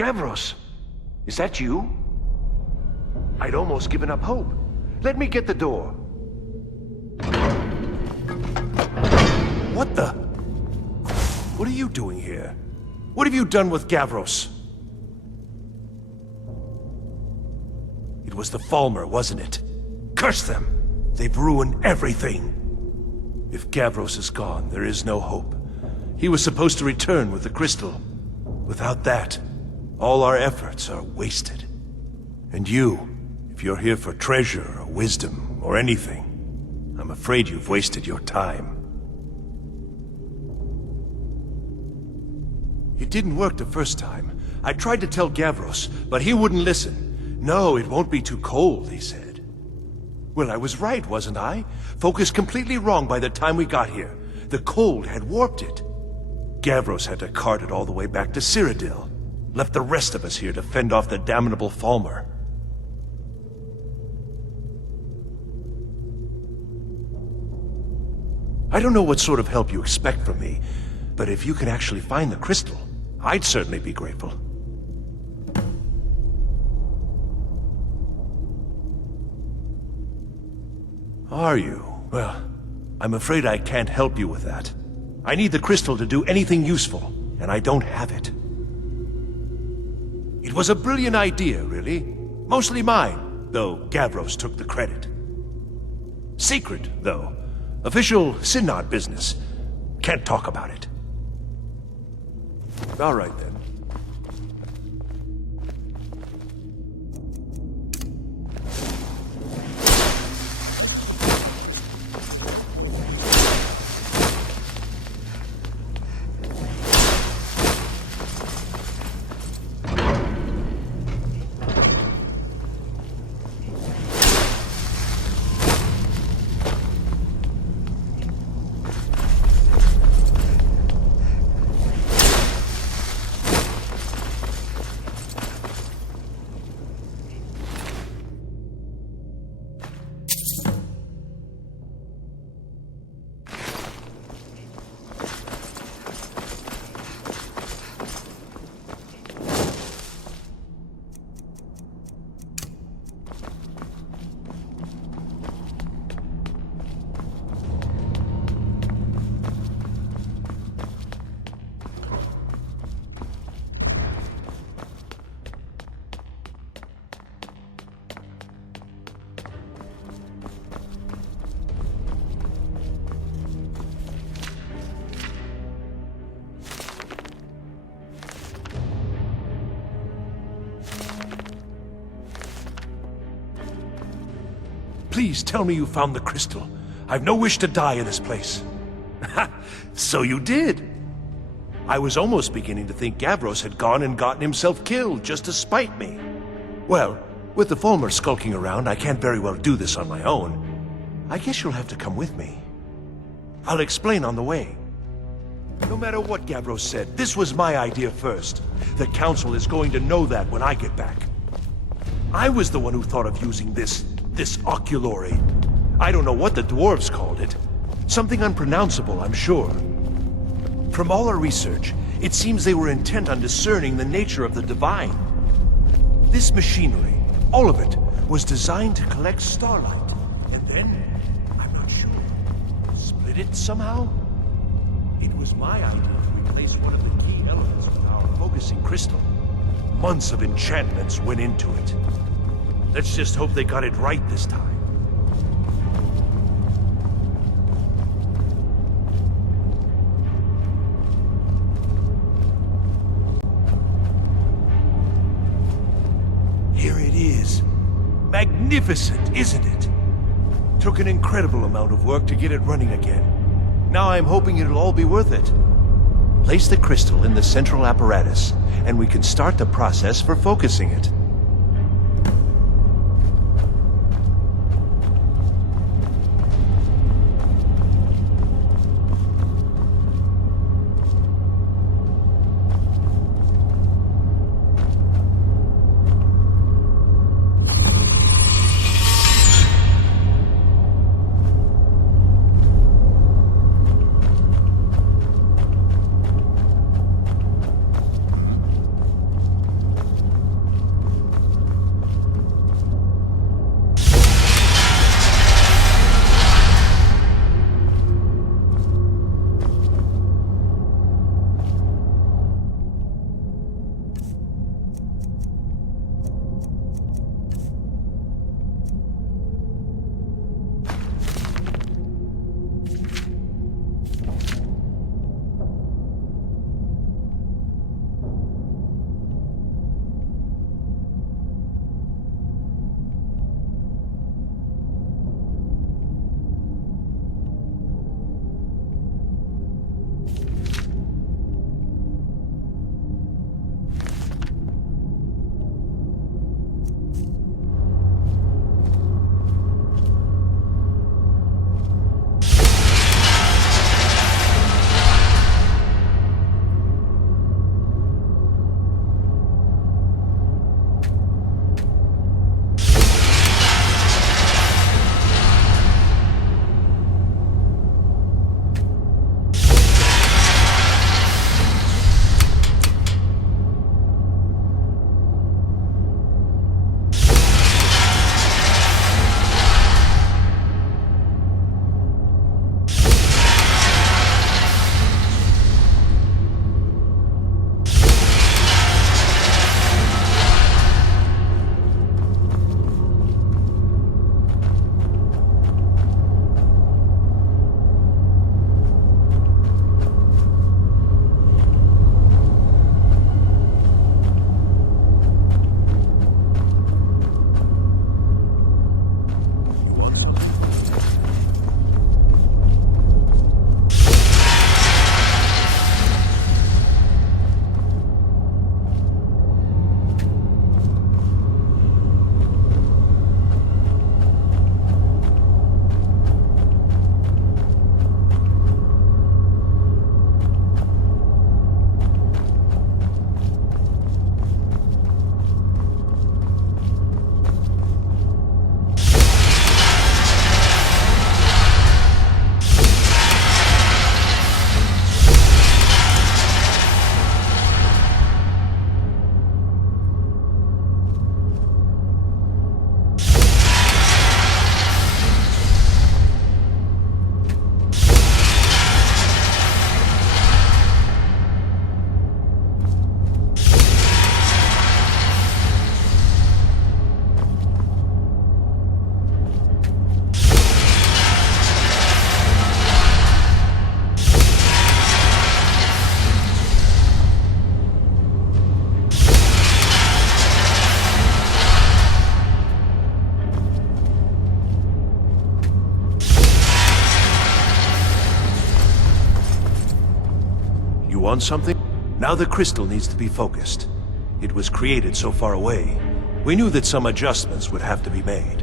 Gavros, is that you? I'd almost given up hope. Let me get the door. What the? What are you doing here? What have you done with Gavros? It was the Falmer, wasn't it? Curse them! They've ruined everything! If Gavros is gone, there is no hope. He was supposed to return with the crystal. Without that, all our efforts are wasted. And you, if you're here for treasure or wisdom or anything, I'm afraid you've wasted your time. It didn't work the first time. I tried to tell Gavros, but he wouldn't listen. No, it won't be too cold, he said. Well, I was right, wasn't I? Focused completely wrong by the time we got here. The cold had warped it. Gavros had to cart it all the way back to Cyrodiil. Left the rest of us here to fend off the damnable Falmer. I don't know what sort of help you expect from me, but if you can actually find the crystal, I'd certainly be grateful. Are you? Well, I'm afraid I can't help you with that. I need the crystal to do anything useful, and I don't have it. It was a brilliant idea, really. Mostly mine, though Gavros took the credit. Secret, though. Official Synod business. Can't talk about it. All right, then. Please tell me you found the crystal. I've no wish to die in this place. So you did. I was almost beginning to think Gavros had gone and gotten himself killed just to spite me. Well, with the Falmer skulking around, I can't very well do this on my own. I guess you'll have to come with me. I'll explain on the way. No matter what Gavros said, this was my idea first. The Council is going to know that when I get back. I was the one who thought of using this oculory. I don't know what the dwarves called it. Something unpronounceable, I'm sure. From all our research, it seems they were intent on discerning the nature of the divine. This machinery, all of it, was designed to collect starlight, and then, I'm not sure, split it somehow? It was my idea to replace one of the key elements with our focusing crystal. Months of enchantments went into it. Let's just hope they got it right this time. Here it is. Magnificent, isn't it? Took an incredible amount of work to get it running again. Now I'm hoping it'll all be worth it. Place the crystal in the central apparatus, and we can start the process for focusing it. on something? Now the crystal needs to be focused. It was created so far away. We knew that some adjustments would have to be made.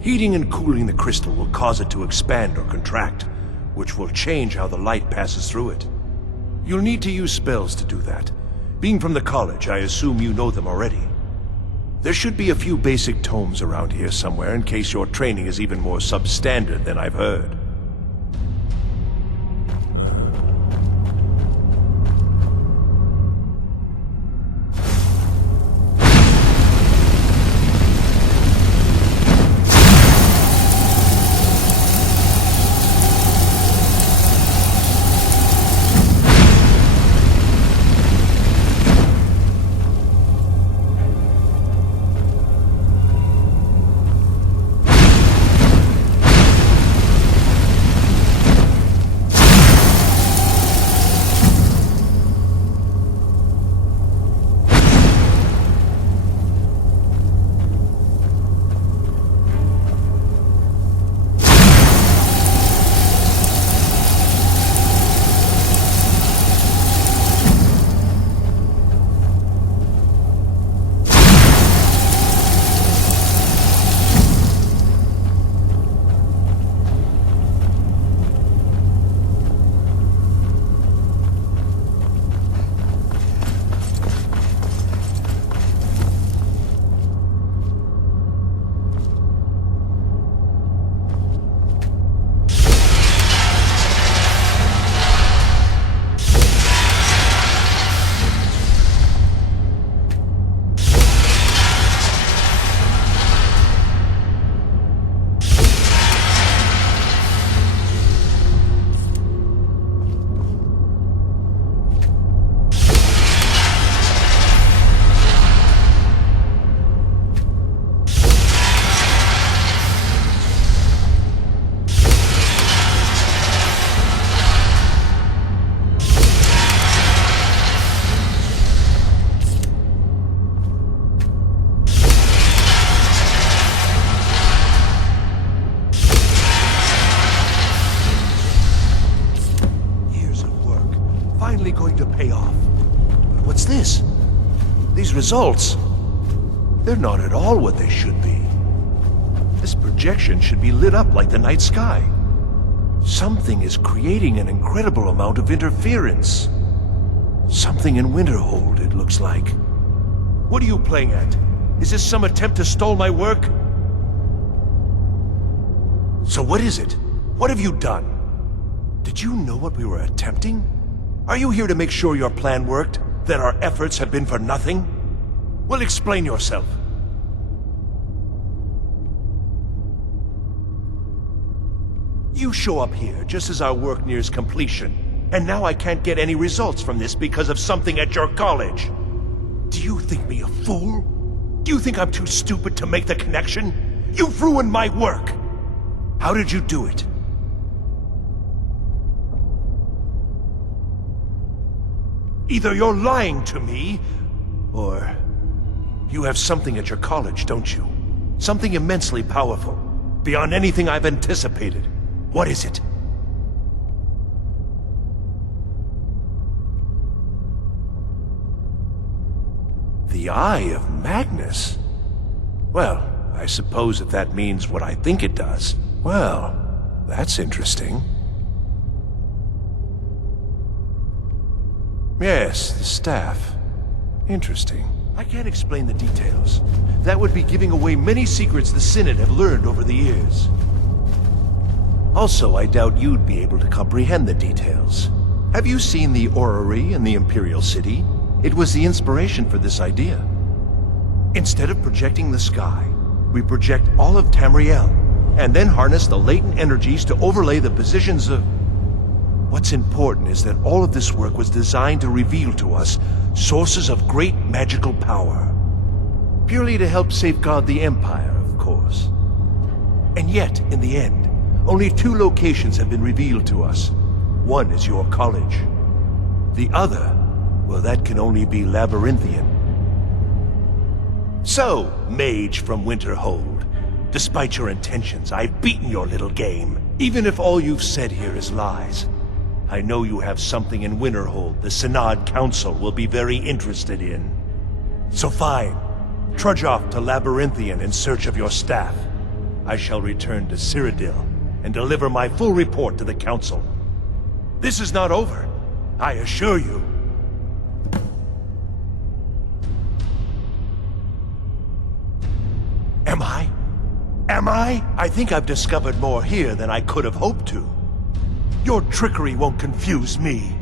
Heating and cooling the crystal will cause it to expand or contract, which will change how the light passes through it. You'll need to use spells to do that. Being from the college, I assume you know them already. There should be a few basic tomes around here somewhere in case your training is even more substandard than I've heard. Going to pay off. But what's this? These results, they're not at all what they should be. This projection should be lit up like the night sky. Something is creating an incredible amount of interference. Something in Winterhold, it looks like. What are you playing at? Is this some attempt to stall my work? So what is it? What have you done? Did you know what we were attempting? Are you here to make sure your plan worked? That our efforts have been for nothing? Well, explain yourself. You show up here just as our work nears completion, and now I can't get any results from this because of something at your college. Do you think me a fool? Do you think I'm too stupid to make the connection? You've ruined my work! How did you do it? Either you're lying to me, or you have something at your college, don't you? Something immensely powerful, beyond anything I've anticipated. What is it? The Eye of Magnus? Well, I suppose if that means what I think it does. Well, that's interesting. Yes, the staff. Interesting. I can't explain the details. That would be giving away many secrets the Synod have learned over the years. Also, I doubt you'd be able to comprehend the details. Have you seen the orrery in the Imperial City? It was the inspiration for this idea. Instead of projecting the sky, we project all of Tamriel, and then harness the latent energies to overlay the positions of... What's important is that all of this work was designed to reveal to us sources of great magical power. Purely to help safeguard the Empire, of course. And yet, in the end, only 2 locations have been revealed to us. One is your college. The other, well, that can only be Labyrinthian. So, mage from Winterhold, despite your intentions, I've beaten your little game, even if all you've said here is lies. I know you have something in Winterhold the Synod Council will be very interested in. So fine. Trudge off to Labyrinthian in search of your staff. I shall return to Cyrodiil and deliver my full report to the Council. This is not over, I assure you. Am I? Am I? I think I've discovered more here than I could have hoped to. Your trickery won't confuse me.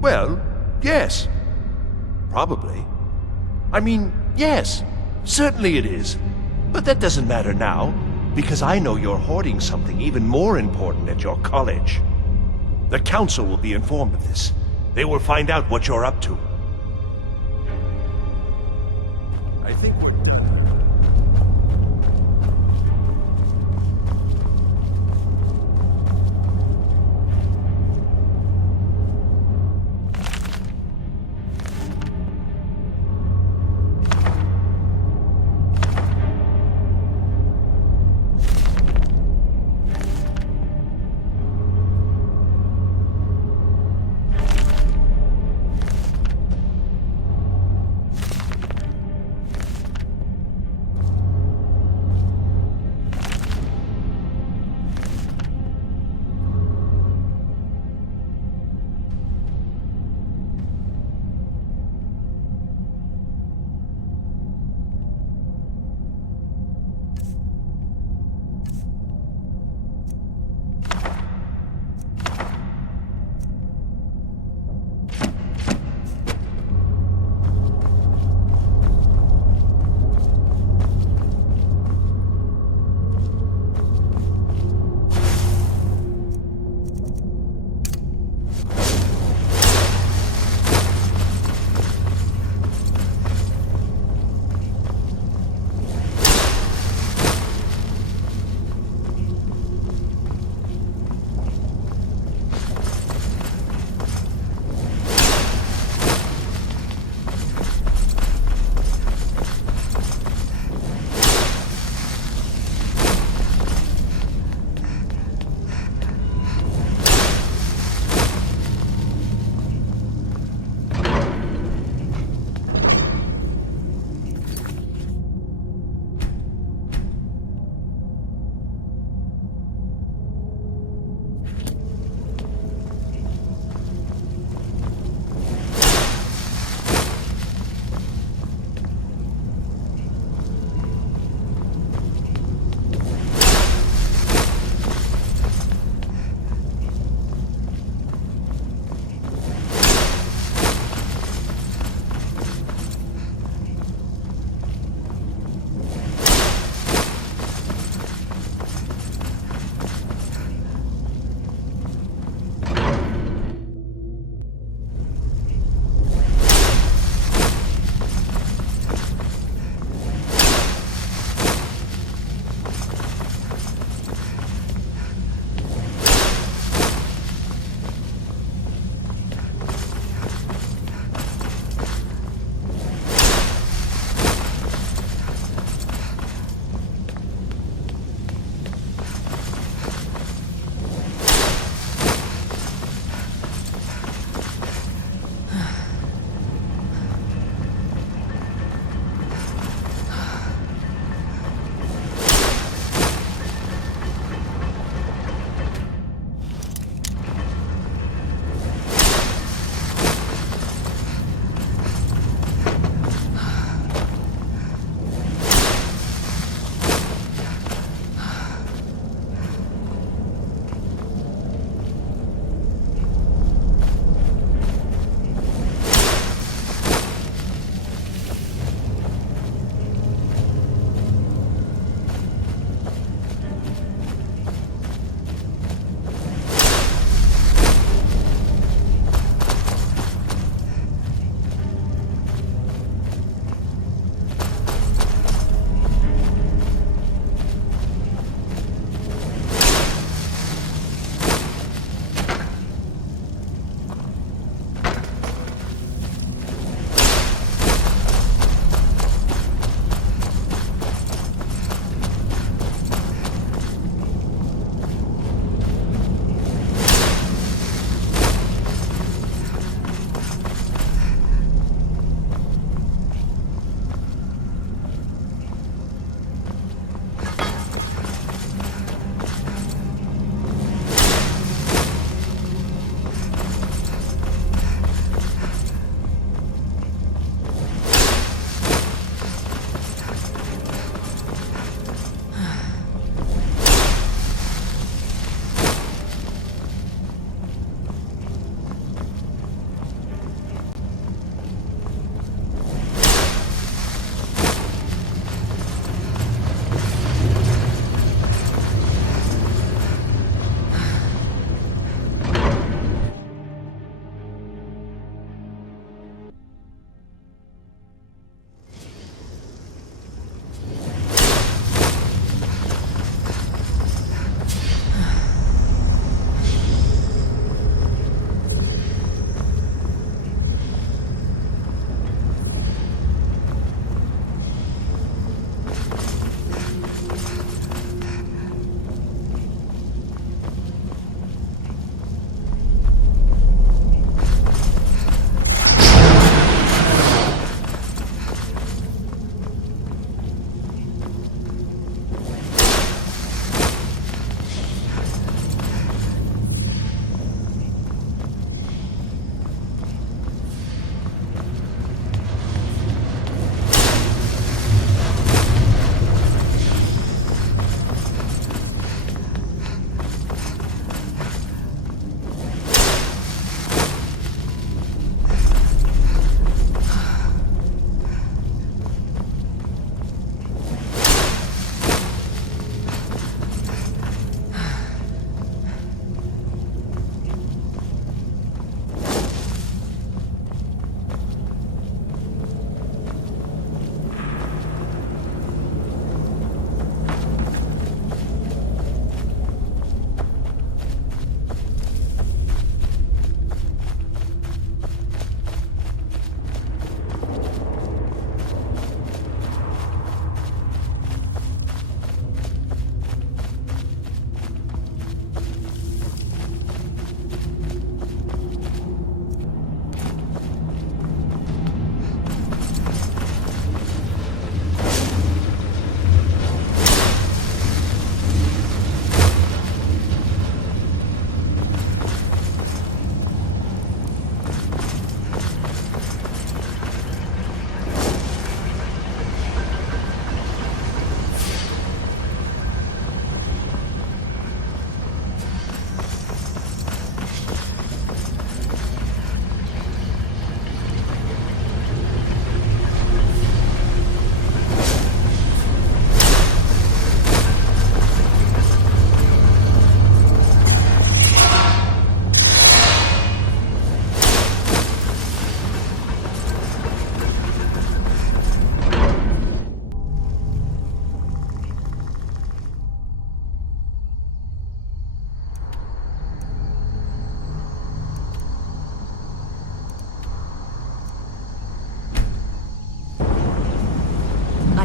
Well, yes. Probably. I mean, yes. Certainly it is. But that doesn't matter now, because I know you're hoarding something even more important at your college. The Council will be informed of this. They will find out what you're up to. I think we're...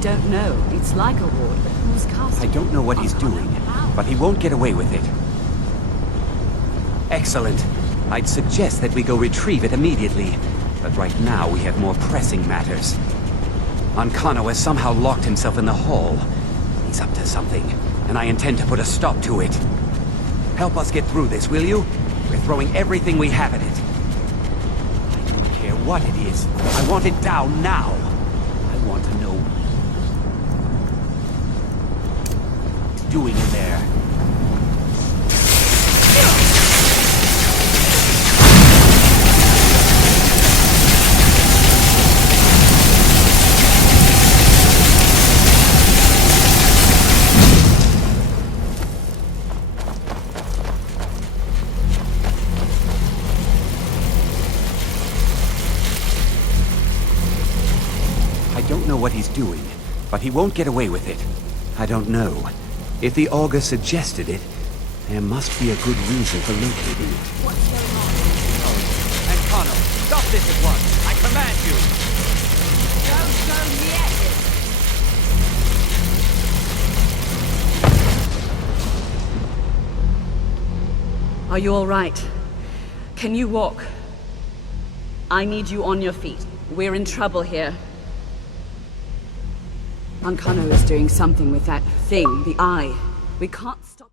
don't know. It's like a ward, but who's casting? I don't know what he's doing, but he won't get away with it. Excellent. I'd suggest that we go retrieve it immediately. But right now we have more pressing matters. Ancano has somehow locked himself in the hall. He's up to something, and I intend to put a stop to it. Help us get through this, will you? We're throwing everything we have at it. I don't care what it is. I want it down now. I want to know what's doing in there. I don't know what he's doing, but he won't get away with it. I don't know. If the augur suggested it, there must be a good reason for locating it. What's going on? Oh, Ancano, stop this at once! I command you! Don't go near him! Are you all right? Can you walk? I need you on your feet. We're in trouble here. Ancano is doing something with that thing, the eye. We can't stop.